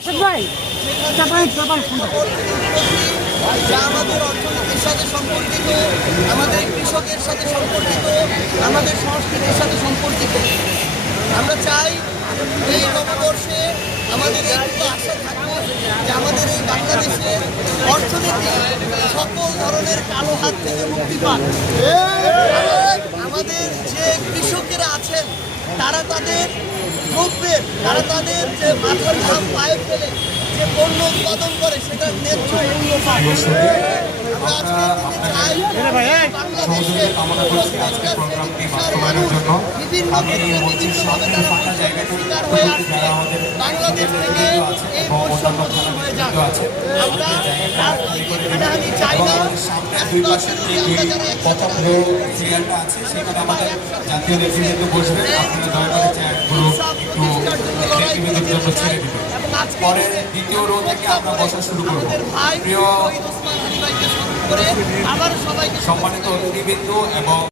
যা আমাদের অর্থনীতির সাথে সম্পর্কিত, আমাদের কৃষকের সাথে সম্পর্কিত, আমাদের সংস্কৃতির সাথে সম্পর্কিত। আমরা চাই এই নববর্ষে আমাদের এইটুকু আশা থাকবে যে আমাদের এই বাংলাদেশের অর্থনীতি সকল ধরনের কালো হাত থেকে মুক্তি পাক। আমাদের যে কৃষকেরা আছেন তারা তাদের দ্রব্যের, তারা তাদের যে মাথার ঘাম পায়ে ফেলে যে পণ্য উৎপাদন করে সেটার ন্যায্য মূল্য পায়। আমরা চাই বাংলাদেশে বিভিন্ন শিকার হয়ে আসছে, বাংলাদেশ থেকে এই বৈষম্য দূর হয়ে যাবে। আমরা রাজনৈতিক হানাহানি চাই না। পরের দ্বিতীয় রো থেকে আমরা বসা শুরু করব। প্রিয় আবার সবাইকে সম্মানিত অতিথিবৃন্দ এবং